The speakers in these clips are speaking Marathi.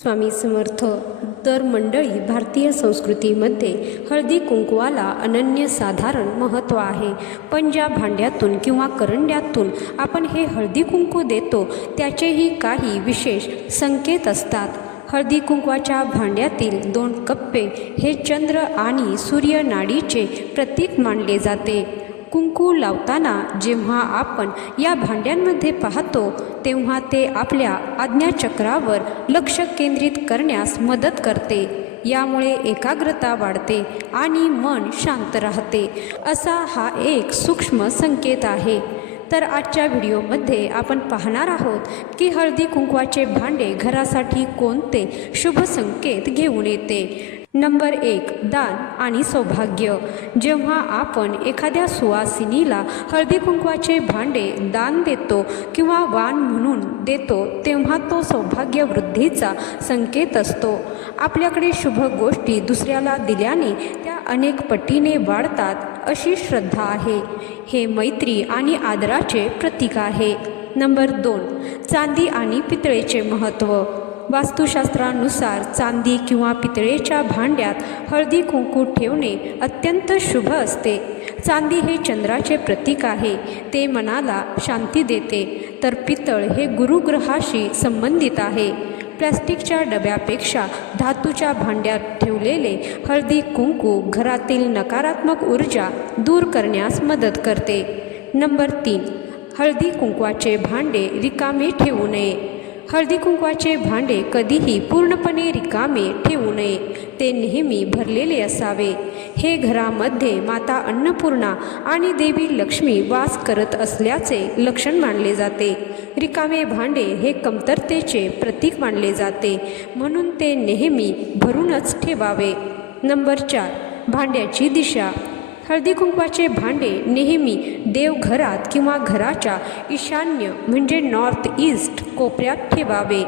स्वामी समर्थ. तर मंडळी, भारतीय संस्कृतीमध्ये हळदी कुंकवाला अनन्यसाधारण महत्त्व आहे. पण ज्या भांड्यातून किंवा करंड्यातून आपण हे हळदी कुंकू देतो त्याचेही काही विशेष संकेत असतात. हळदी कुंकवाच्या भांड्यातील 2 कप्पे हे चंद्र आणि सूर्य नाडीचे प्रतीक मानले जाते. कुंकू लावताना जेव्हा आपण या भांड्यांमध्ये पाहतो तेव्हा ते आपल्या आज्ञाचक्रावर लक्ष केंद्रित करण्यास मदत करते. यामुळे एकाग्रता वाढते आणि मन शांत राहते, असा हा एक सूक्ष्म संकेत आहे. तर आजच्या व्हिडिओमध्ये आपण पाहणार आहोत की हळदी कुंकवाचे भांडे घरासाठी कोणते शुभ संकेत घेऊन येते. नंबर 1. दान आणि सौभाग्य. जेव्हा आपण एखाद्या सुवासिनीला हळदी कुंकवाचे भांडे दान देतो किंवा वाण म्हणून देतो तेव्हा तो सौभाग्य वृद्धीचा संकेत असतो. आपल्याकडे शुभ गोष्टी दुसऱ्याला दिल्याने त्या अनेक पटीने वाढतात अशी श्रद्धा आहे. हे मैत्री आणि आदराचे प्रतीक आहे. नंबर 2. चांदी आणि पितळेचे महत्त्व. वास्तुशास्त्रानुसार चांदी किंवा पितळेच्या भांड्यात हळदी कुंकू ठेवणे अत्यंत शुभ असते. चांदी हे चंद्राचे प्रतीक आहे, ते मनाला शांती देते. तर पितळ हे गुरुग्रहाशी संबंधित आहे. प्लॅस्टिकच्या डब्यापेक्षा धातूच्या भांड्यात ठेवलेले हळदी कुंकू घरातील नकारात्मक ऊर्जा दूर करण्यास मदत करते. नंबर 3. हळदी कुंकवाचे भांडे रिकामे ठेवू नये. हळदी कुंकवाचे भांडे कधीही पूर्णपणे रिकामे ठेवू नये, ते नेहमी भरलेले असावे. हे घरामध्ये माता अन्नपूर्णा आणि देवी लक्ष्मी वास करत असल्याचे लक्षण मानले जाते. रिकामे भांडे हे कमतरतेचे प्रतीक मानले जाते, म्हणून ते नेहमी भरूनच ठेवावे. नंबर 4. भांड्याची दिशा. हळदी कुंकवाचे भांडे नेहमी देवघरात किंवा घराच्या ईशान्य म्हणजे नॉर्थ ईस्ट कोपऱ्यात ठेवावे.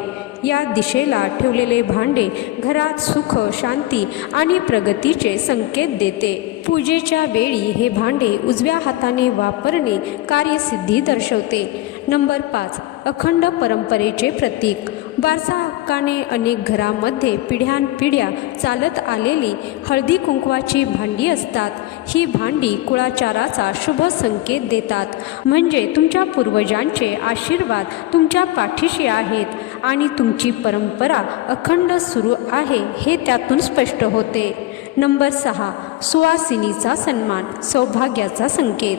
या दिशेला ठेवलेले भांडे घरात सुख, शांती आणि प्रगतीचे संकेत देते. पूजेच्या वेळी हे भांडे उजव्या हाताने वापरणे कार्यसिद्धी दर्शवते. नंबर 5. अखंड परंपरेचे प्रतीक. वारसा हक्काने अनेक घरामध्ये पिढ्यानपिढ्या चालत आलेली हळदी कुंकवाची भांडी असतात. ही भांडी कुळाचाराचा शुभ संकेत देतात, म्हणजे तुमच्या पूर्वजांचे आशीर्वाद तुमच्या पाठीशी आहेत आणि तुमची परंपरा अखंड सुरू आहे हे त्यातून स्पष्ट होते. नंबर 6. सुवासिनीचा सन्मान, सौभाग्याचा संकेत.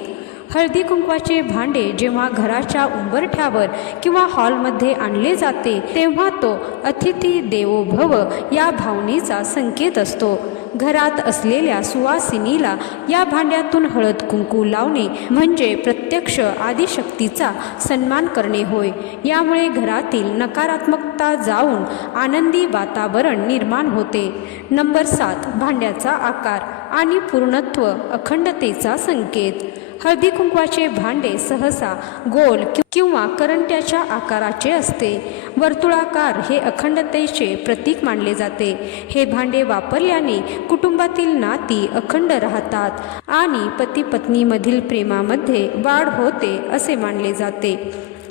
हळदी कुंकवाचे भांडे जेव्हा घराच्या उंबरठ्यावर किंवा हॉलमध्ये आणले जाते तेव्हा तो अतिथी देवो भव या भावनेचा संकेत असतो. घरात असलेल्या सुवासिनीला या भांड्यातून हळद कुंकू लावणे म्हणजे प्रत्यक्ष आदिशक्तीचा सन्मान करणे होय. यामुळे घरातील नकारात्मकता जाऊन आनंदी वातावरण निर्माण होते. नंबर 7. भांड्याचा आकार आणि पूर्णत्व, अखंडतेचा संकेत. हळदी कुंकवाचे भांडे सहसा गोल किंवा करंट्याच्या आकाराचे असते. वर्तुळाकार हे अखंडतेचे प्रतीक मानले जाते. हे भांडे वापरल्याने कुटुंबातील नाती अखंड राहतात आणि पती पत्नीमधील प्रेमामध्ये वाढ होते असे मानले जाते.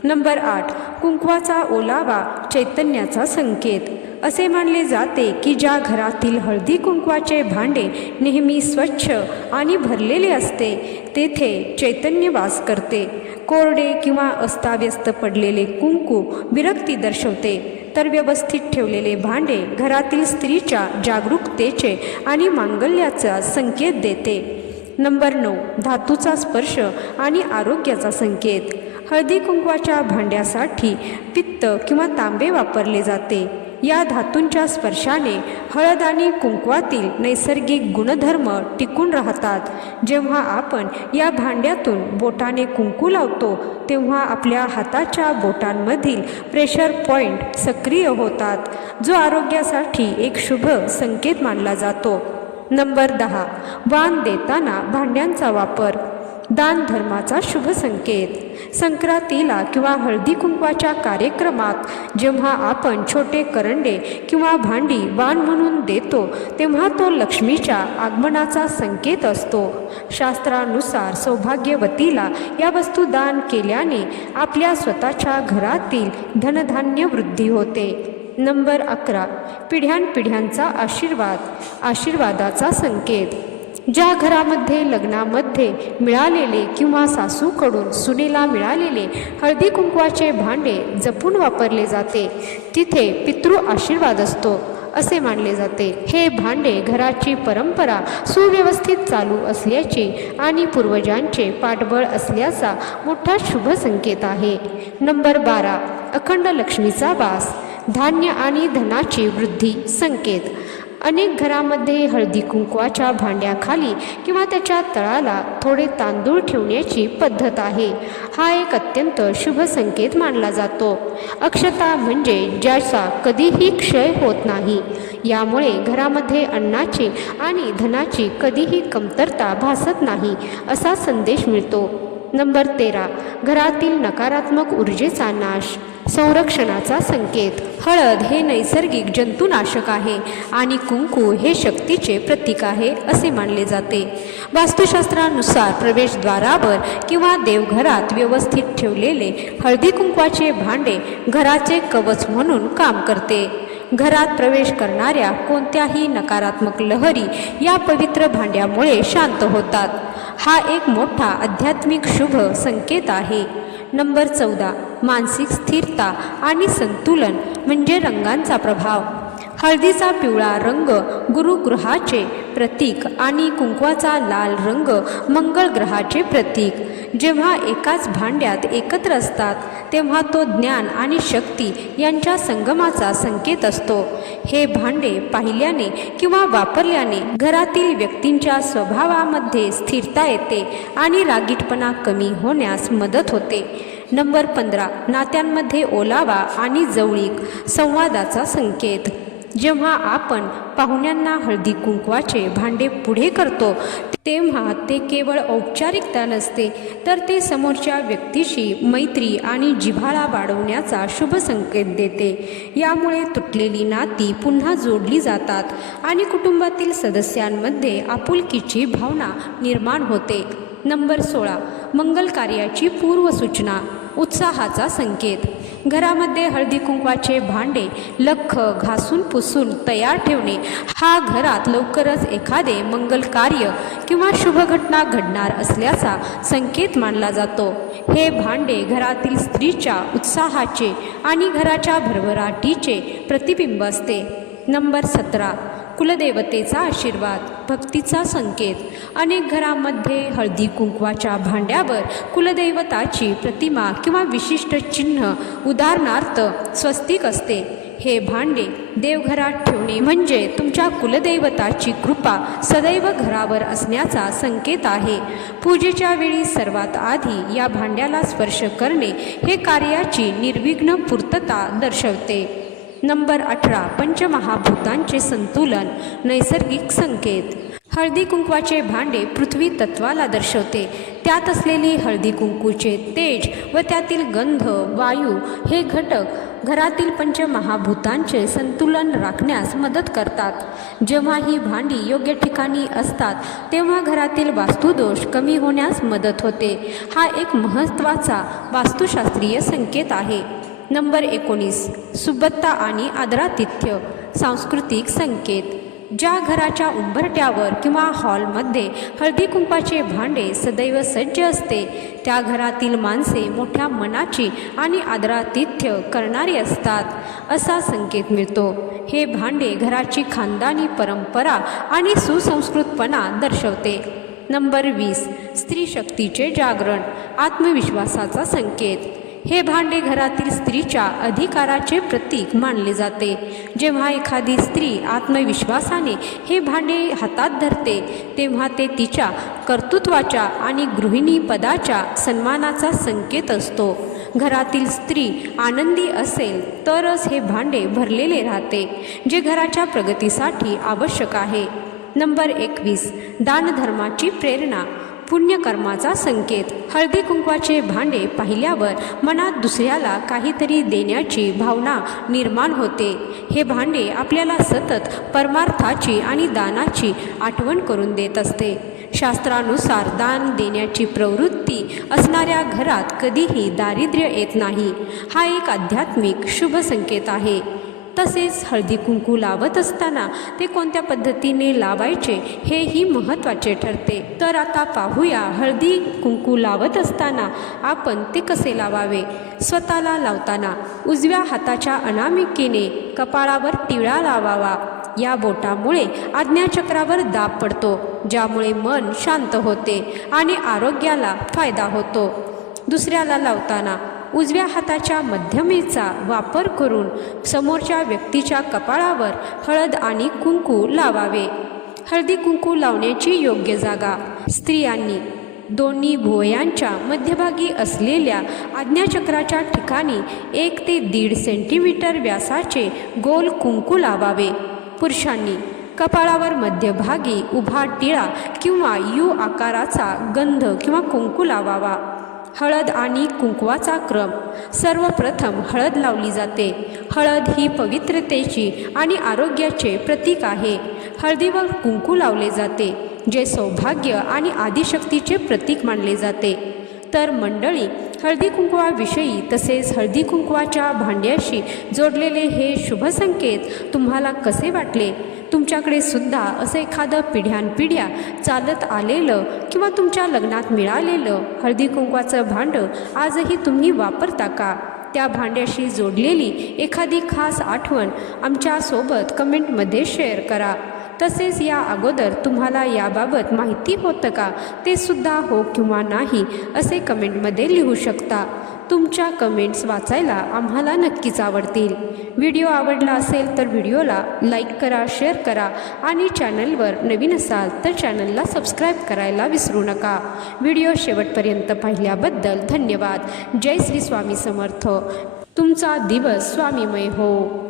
नंबर 8. कुंकवाचा ओलावा, चैतन्याचा संकेत. असे मानले जाते की ज्या घरातील हळदी कुंकवाचे भांडे नेहमी स्वच्छ आणि भरलेले असते तेथे चैतन्य वास करते. कोरडे किंवा अस्ताव्यस्त पडलेले कुंकू विरक्ती दर्शवते, तर व्यवस्थित ठेवलेले भांडे घरातील स्त्रीच्या जागरूकतेचे आणि मांगल्याचा संकेत देते. नंबर 9. धातूचा स्पर्श आणि आरोग्याचा संकेत. हळदी कुंकवाच्या भांड्यासाठी पित्त किंवा तांबे वापरले जाते. या धातूंच्या स्पर्शाने हळद आणि कुंकवातील नैसर्गिक गुणधर्म टिकून राहतात. जेव्हा आपण या भांड्यातून बोटाने कुंकू लावतो तेव्हा आपल्या हाताच्या बोटांमधील प्रेशर पॉइंट सक्रिय होतात, जो आरोग्यासाठी एक शुभ संकेत मानला जातो. नंबर 10. वाण देताना भांड्यांचा वापर. दान धर्माचा शुभ संकेत. संक्रांतीला किंवा हळदी कुंकवाच्या कार्यक्रमात जेव्हा आपण छोटे करंडे किंवा भांडी वाण म्हणून देतो तेव्हा तो लक्ष्मीच्या आगमनाचा संकेत असतो. शास्त्रानुसार सौभाग्यवतीला या वस्तू दान केल्याने आपल्या स्वतःच्या घरातील धनधान्य वृद्धी होते. नंबर 11, पिढ्यानपिढ्यांचा आशीर्वादाचा संकेत. ज्या घरामध्ये लग्नामध्ये मिळालेले किंवा सासूकडून सुनेला मिळालेले हळदी कुंकवाचे भांडे जपून वापरले जाते, तिथे पितृ आशीर्वाद असतो असे मानले जाते. हे भांडे घराची परंपरा सुव्यवस्थित चालू असल्याची आणि पूर्वजांचे पाठबळ असल्याचा मोठा शुभ संकेत आहे. नंबर 12, अखंड लक्ष्मीचा वास, धान्य आणि धनाची वृद्धी संकेत. अनेक घरामध्ये हळदी कुंकवाच्या भांड्याखाली किंवा त्याच्या तळाला थोडे तांदूळ ठेवण्याची पद्धत आहे. हा एक अत्यंत शुभ संकेत मानला जातो. अक्षता म्हणजे ज्याचा कधीही क्षय होत नाही. यामुळे घरामध्ये अन्नाची आणि धनाची कधीही कमतरता भासत नाही असा संदेश मिळतो. नंबर 13, घरातील नकारात्मक ऊर्जेचा नाश, संरक्षणाचा संकेत. हळद हे नैसर्गिक जंतुनाशक आहे आणि कुंकू हे शक्तीचे प्रतीक आहे असे मानले जाते. वास्तुशास्त्रानुसार प्रवेशद्वारावर किंवा देवघरात व्यवस्थित ठेवलेले हळदी कुंकवाचे भांडे घराचे कवच म्हणून काम करते. घरात प्रवेश करणाऱ्या कोणत्याही नकारात्मक लहरी या पवित्र भांड्यामुळे शांत होतात. हा एक मोठा आध्यात्मिक शुभ संकेत आहे. नंबर 14, मानसिक स्थिरता आणि संतुलन म्हणजे रंगांचा प्रभाव. हळदीचा पिवळा रंग गुरुग्रहाचे प्रतीक आणि कुंकवाचा लाल रंग मंगळ ग्रहाचे प्रतीक. जेव्हा एकाच भांड्यात एकत्र असतात तेव्हा तो ज्ञान आणि शक्ती यांच्या संगमाचा संकेत असतो. हे भांडे पाहिल्याने किंवा वापरल्याने घरातील व्यक्तींच्या स्वभावामध्ये स्थिरता येते आणि रागीटपणा कमी होण्यास मदत होते. नंबर 15, नात्यांमध्ये ओलावा आणि जवळीक संवादाचा संकेत. जेव्हा आपण पाहुण्यांना हळदी कुंकवाचे भांडे पुढे करतो तेव्हा ते केवळ औपचारिकता नसते, तर ते समोरच्या व्यक्तीशी मैत्री आणि जिव्हाळा वाढवण्याचा शुभ संकेत देते. यामुळे तुटलेली नाती पुन्हा जोडली जातात आणि कुटुंबातील सदस्यांमध्ये आपुलकीची भावना निर्माण होते. नंबर 16, मंगल कार्याची पूर्वसूचना, उत्साहाचा संकेत. घरामध्ये हळदी कुंकवाचे भांडे लख्ख घासून पुसून तयार ठेवणे हा घरात लवकरच एखादे मंगल कार्य किंवा शुभ घटना घडणार असल्याचा संकेत मानला जातो. हे भांडे घरातील स्त्रीच्या उत्साहाचे आणि घराच्या भरभराटीचे प्रतिबिंब असते. नंबर 17, कुलदेवतेचा आशीर्वाद, भक्तीचा संकेत. अनेक घरांमध्ये हळदी कुंकवाच्या भांड्यावर कुलदैवताची प्रतिमा किंवा विशिष्ट चिन्ह, उदाहरणार्थ स्वस्तिक असते. हे भांडे देवघरात ठेवणे म्हणजे तुमच्या कुलदैवताची कृपा सदैव घरावर असण्याचा संकेत आहे. पूजेच्या वेळी सर्वात आधी या भांड्याला स्पर्श करणे हे कार्याची निर्विघ्न पूर्तता दर्शवते. नंबर 18, पंचमहाभूतांचे संतुलन, नैसर्गिक संकेत. हळदी कुंकवाचे भांडे पृथ्वी तत्वाला दर्शवते. त्यात असलेली हळदी कुंकूचे तेज व त्यातील गंध, वायू हे घटक घरातील पंचमहाभूतांचे संतुलन राखण्यास मदत करतात. जेव्हा ही भांडी योग्य ठिकाणी असतात तेव्हा घरातील वास्तुदोष कमी होण्यास मदत होते. हा एक महत्त्वाचा वास्तुशास्त्रीय संकेत आहे. नंबर 19, सुबत्ता आणि आदरातिथ्य, सांस्कृतिक संकेत. ज्या घराच्या उंबरट्यावर किंवा हॉलमध्ये हळदी कुंकवाचे भांडे सदैव सज्ज असते त्या घरातील माणसे मोठ्या मनाची आणि आदरातिथ्य करणारी असतात असा संकेत मिळतो. हे भांडे घराची खानदानी परंपरा आणि सुसंस्कृतपणा दर्शवते. नंबर 20, स्त्री शक्तीचे जागरण, आत्मविश्वासाचा संकेत. हे भांडे घरातील स्त्रीच्या अधिकाराचे प्रतीक मानले जाते. जेव्हा एखादी स्त्री आत्मविश्वासाने हे भांडे हातात धरते तेव्हा ते तिच्या कर्तृत्वाच्या आणि गृहिणी पदाच्या सन्मानाचा संकेत असतो. घरातील स्त्री आनंदी असेल तरच हे भांडे भरलेले राहते, जे घराच्या प्रगतीसाठी आवश्यक आहे. नंबर 21, दानधर्माची प्रेरणा, पुण्यकर्माचा संकेत. हळदी कुंकवाचे भांडे पाहिल्यावर मनात दुसऱ्याला काहीतरी देण्याची भावना निर्माण होते. हे भांडे आपल्याला सतत परमार्थाची आणि दानाची आठवण करून देत असते. शास्त्रानुसार दान देण्याची प्रवृत्ती असणाऱ्या घरात कधीही दारिद्र्य येत नाही. हा एक आध्यात्मिक शुभ संकेत आहे. तसेच हळदी कुंकू लावत असताना ते कोणत्या पद्धतीने लावायचे हेही महत्त्वाचे ठरते। तर आता पाहूया हळदी कुंकू लावत असताना आपण ते कसे लावावे। स्वतःला लावताना उजव्या हाताच्या अनामिकेने कपाळावर टिळा लावावा। या बोटामुळे आज्ञाचक्रावर दाब पडतो, ज्यामुळे मन शांत होते आणि आरोग्याला फायदा होतो। दुसऱ्याला लावताना उजव्या हाताच्या मध्यमेचा वापर करून समोरच्या व्यक्तीच्या कपाळावर हळद आणि कुंकू लावावे। हळदी कुंकू लावण्याची योग्य जागा स्त्रियांनी दोन्ही भुवयांच्या मध्यभागी असलेल्या आज्ञाचक्राच्या ठिकाणी 1 ते 1.5 सेंटीमीटर व्यासाचे गोल कुंकू लावावे। पुरुषांनी कपाळावर मध्यभागी उभा टिळा किंवा यू आकाराचा गंध किंवा कुंकू लावावा। हळद आणि कुंकवाचा क्रम सर्वप्रथम हळद लावली जाते। हळद ही पवित्रतेची आणि आरोग्याचे प्रतीक आहे। हळदीवर कुंकू लावले जाते, जे सौभाग्य आणि आदिशक्तीचे प्रतीक मानले जाते। तर मंडळी, हळदी कुंकवाविषयी तसेच हळदी कुंकवाच्या भांड्याशी जोडलेले हे शुभ संकेत तुम्हाला कसे वाटले? तुमच्याकडे सुद्धा असं एखादं पिढ्यानपिढ्या चालत आलेलं किंवा तुमच्या लग्नात मिळालेलं हळदी कुंकवाचं भांडं आजही तुम्ही वापरता का? त्या भांड्याशी जोडलेली एखादी खास आठवण आमच्यासोबत कमेंटमध्ये शेअर करा। तसेच या अगोदर तुम्हाला याबाबत माहिती होतं का ते सुद्धा हो किंवा नाही असे कमेंटमध्ये लिहू शकता। तुमच्या कमेंट्स वाचायला आम्हाला नक्कीच आवडतील। व्हिडिओ आवडला असेल तर व्हिडिओला लाईक करा, शेअर करा आणि चॅनलवर नवीन असाल तर चॅनलला सबस्क्राईब करायला विसरू नका। व्हिडिओ शेवटपर्यंत पाहिल्याबद्दल धन्यवाद। जय श्री स्वामी समर्थ। तुमचा दिवस स्वामीमय हो।